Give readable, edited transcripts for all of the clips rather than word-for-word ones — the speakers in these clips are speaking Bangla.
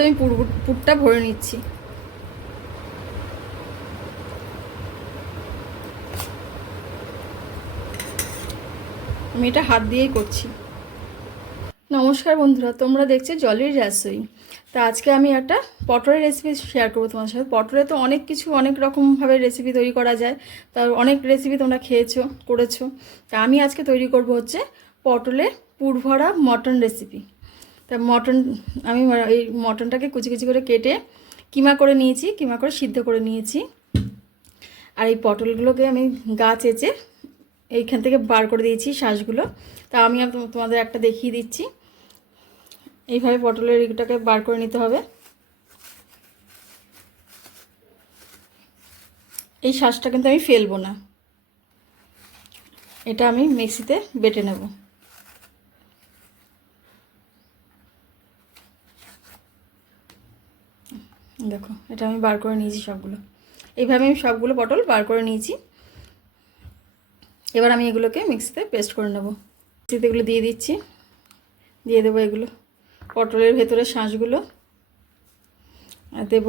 মধ্যে আমি পুরটা ভরে নিচ্ছি। আমি এটা হাত দিয়েই করছি। নমস্কার বন্ধুরা, তোমরা দেখছো জলির রসোই। তা আজকে আমি একটা পটলের রেসিপি শেয়ার করবো তোমার সাথে। পটলে তো অনেক কিছু অনেক রকমভাবে রেসিপি তৈরি করা যায়, তার অনেক রেসিপি তোমরা খেয়েছো করেছো। তা আমি আজকে তৈরি করব হচ্ছে পটলের পুরভরা মটন রেসিপি। তা আমি এই মটনটাকে কুচি কুচি করে কেটে কিমা করে নিয়েছি, কিমা করে সিদ্ধ করে নিয়েছি। আর এই পটলগুলোকে আমি গা চেঁচে এইখান থেকে বার করে দিয়েছি শাঁসগুলো। তা আমি তোমাদের একটা দেখিয়ে দিচ্ছি। এইভাবে পটলের এটাকে বার করে নিতে হবে। এই শাঁসটা কিন্তু আমি ফেলবো না, এটা আমি মিক্সিতে বেটে নেব। দেখো, এটা আমি বার করে নিয়েছি সবগুলো। এইভাবে আমি সবগুলো পটল বার করে নিয়েছি। এবার আমি এগুলোকে মিক্সিতে পেস্ট করে নেব। মিক্সিতে এগুলো দিয়ে দিচ্ছি, দিয়ে দেবো এগুলো পটলের ভেতরে শাঁসগুলো, আর দেব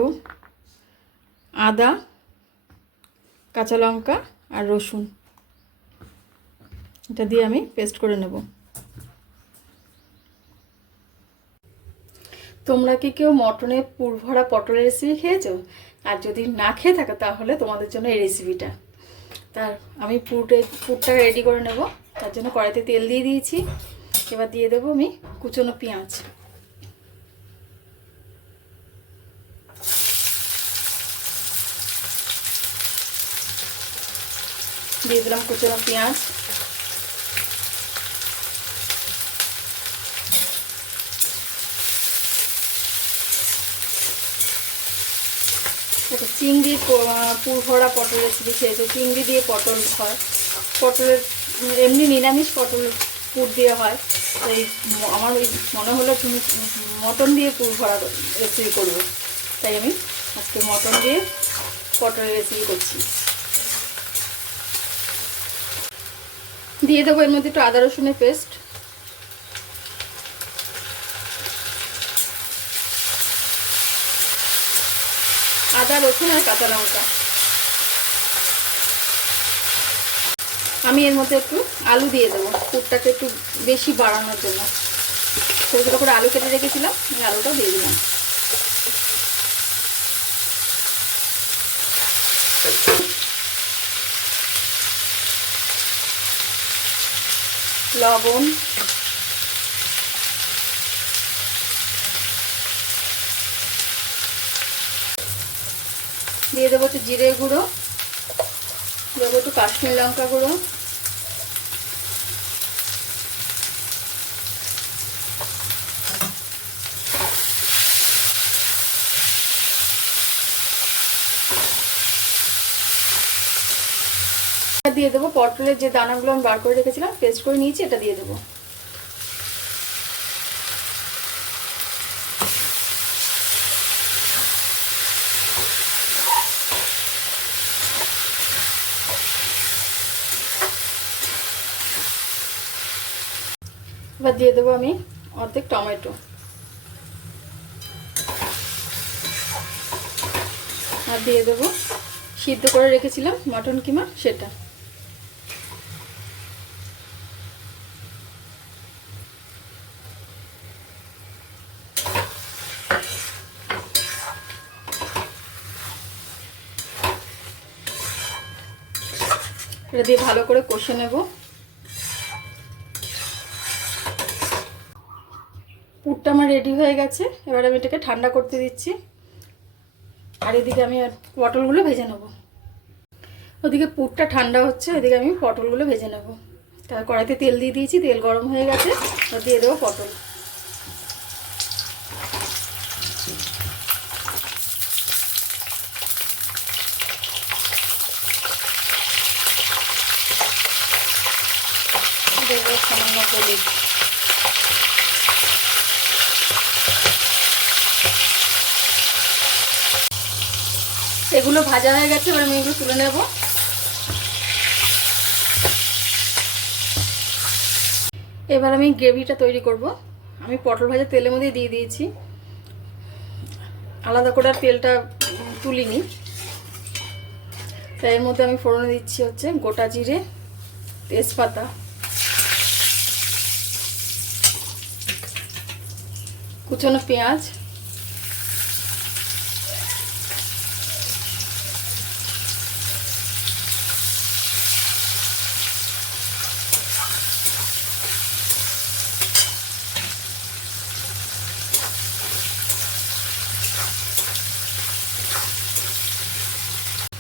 আদা, কাঁচা লঙ্কা আর রসুন। এটা দিয়ে আমি পেস্ট করে নেব। তোমরা কি কেউ মটনের পুরভরা পটলের রেসিপি খেয়েছো? আর যদি না খেয়ে থাকো তাহলে তোমাদের জন্য এই রেসিপিটা। তার আমি পুরটা রেডি করে নেব। তার জন্য কড়াইতে তেল দিয়ে দিয়েছি। এবার দিয়ে দেবো আমি কুচনো পেঁয়াজ। দিয়ে দিলাম কুচনো পেঁয়াজ। এটা চিংড়ি পুরভরা পটল রেসিপি খেয়েছে, চিংড়ি দিয়ে পটল হয়। পটলের এমনি নিরামিষ পটল পুর দিয়ে হয়। তাই আমার ওই মনে হলো তুমি মটন দিয়ে পুরভরা রেসিপি করবো, তাই আমি আজকে মটন দিয়ে পটলের রেসিপি করছি। দিয়ে দেবো এর মধ্যে একটু আদা রসুনের পেস্ট, আদা রসুন আর কাঁচা লঙ্কা। আমি এর মধ্যে একটু আলু দিয়ে দেবো, পুরটাকে একটু বেশি বাড়ানোর জন্য। ছোটো ছোটো করে আলু কেটে রেখেছিলাম, এই আলুটাও দিয়ে দিলাম। লবণ, দিয়ে দেবো একটু জিরে গুঁড়ো, দেবো একটু কাশ্মীর লঙ্কা গুঁড়ো, দিয়ে দেবো পটলের যে দানাগুলো আমি বার করে রেখেছিলাম, পেস্ট করে নিয়েছি, এটা দিয়ে দেবো। এবার দিয়ে দেবো আমি অর্ধেক টমেটো, আর দিয়ে দেবো সিদ্ধ করে রেখেছিলাম মটন কিমা, সেটা। এটা দিয়ে ভালো করে কষে নেব। পুরটা আমার রেডি হয়ে গেছে। এবার আমি এটাকে ঠান্ডা করতে দিচ্ছি, আর এদিকে আমি পটলগুলো ভেজে নেব। ওদিকে পুরটা ঠান্ডা হচ্ছে, এদিকে আমি পটলগুলো ভেজে নেব। তার কড়াইতে তেল দিয়ে দিয়েছি, তেল গরম হয়ে গেছে, দিয়ে দেবো পটল। দেবো সামান্য হলুদ। এগুলো ভাজা হয়ে গেছে, এবার আমি এগুলো তুলে নেব। এবার আমি গ্রেভিটা তৈরি করব। আমি পটল ভাজা তেলের মধ্যে দিয়ে দিয়েছি। আলাদা করে আর তেলটা তুলিনি। তাই এর মধ্যে আমি ফোড়নে দিচ্ছি হচ্ছে গোটা জিরে, তেজপাতা, কুচানো পেঁয়াজ,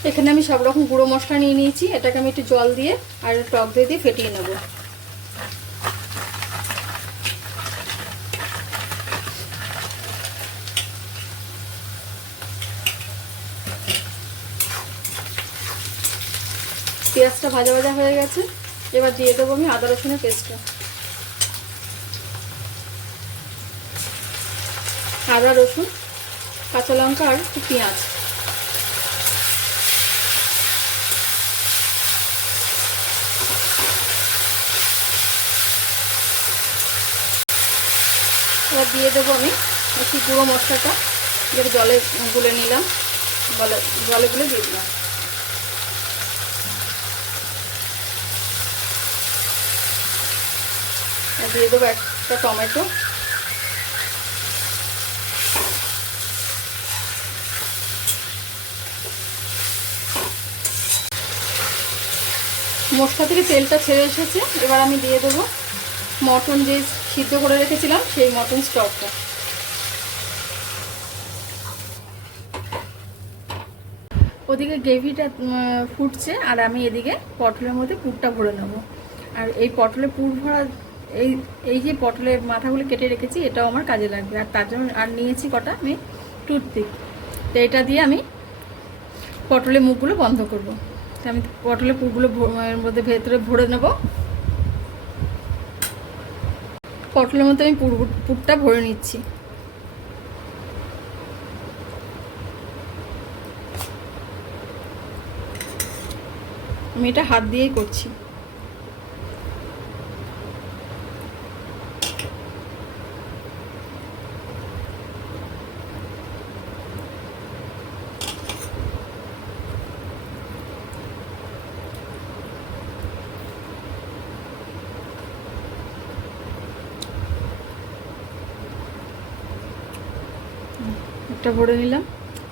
এখানে আমি সব রকম গুঁড়ো মশলা নিয়ে নিয়েছি। এটাকে আমি একটু জল দিয়ে আর টক দই দিয়ে ফেটিয়ে নেব। পেঁয়াজটা ভাজা ভাজা হয়ে গেছে, এবার দিয়ে দেবো আমি আদা রসুনের পেস্টটা। আদা, রসুন, কাঁচা লঙ্কা আর একটু পেঁয়াজ। এবার দিয়ে দেবো আমি একটু গুঁড়ো মশলাটা, যেটা জলে গুলে নিলাম, জলে গুলে দিয়ে দিলাম। দিয়ে দেবো একটা টমেটো, মশলা থেকে তেলটা ছেড়ে এসেছে। এবার আমি দিয়ে দেবো মটন যে সিদ্ধ করে রেখেছিলাম সেই মটন স্টকটা। ওদিকে গ্রেভিটা ফুটছে আর আমি এদিকে পটলের মধ্যে পুরটা ভরে নেব। আর এই পটলে পুর ভরা এই যে পটলের মাথাগুলো কেটে রেখেছি এটাও আমার কাজে লাগবে। আর তার জন্য আর নিয়েছি কটা আমি টুথপিক। তো এটা দিয়ে আমি পটলের মুখগুলো বন্ধ করব। তো আমি পটলের পুরগুলো এর মধ্যে ভেতরে ভরে নেব। পটলের মধ্যে আমি পুরটা ভরে নিচ্ছি। আমি এটা হাত দিয়েই করছি। একটা ভরে নিলাম।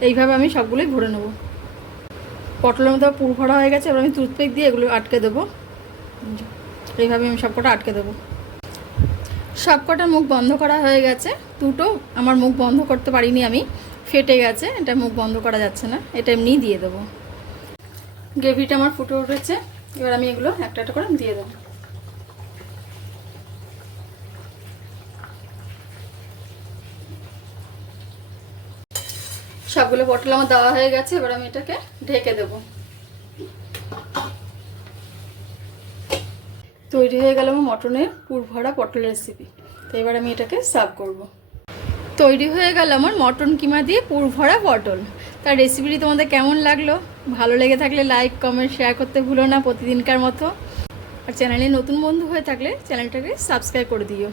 এইভাবে আমি সবগুলোই ভরে নেব। পটলের মধ্যে পুর ভরা হয়ে গেছে। এবার আমি টুথপিক দিয়ে এগুলো আটকে দেবো। এইভাবে আমি সবকটা আটকে দেবো। সবকটা মুখ বন্ধ করা হয়ে গেছে। দুটো আমার মুখ বন্ধ করতে পারিনি আমি, ফেটে গেছে। এটা মুখ বন্ধ করা যাচ্ছে না, এটা এমনিই দিয়ে দেবো। গ্রেভিটা আমার ফুটে উঠেছে। এবার আমি এগুলো একটা একটা করে দিয়ে দেবো। সবগুলো পটল আমার দেওয়া হয়ে গেছে। এবার আমি এটাকে ঢেকে দেবো। তৈরি হয়ে গেল আমার মটনের পুর ভরা পটল রেসিপি। তো এবার আমি এটাকে সার্ভ করব। তৈরি হয়ে গেল আমার মটন কিমা দিয়ে পুর ভরা পটল। তার রেসিপিটি তোমাদের কেমন লাগলো? ভালো লেগে থাকলে লাইক, কমেন্ট, শেয়ার করতে ভুলো না প্রতিদিনকার মতো। আর চ্যানেলে নতুন বন্ধু হয়ে থাকলে চ্যানেলটাকে সাবস্ক্রাইব করে দিও।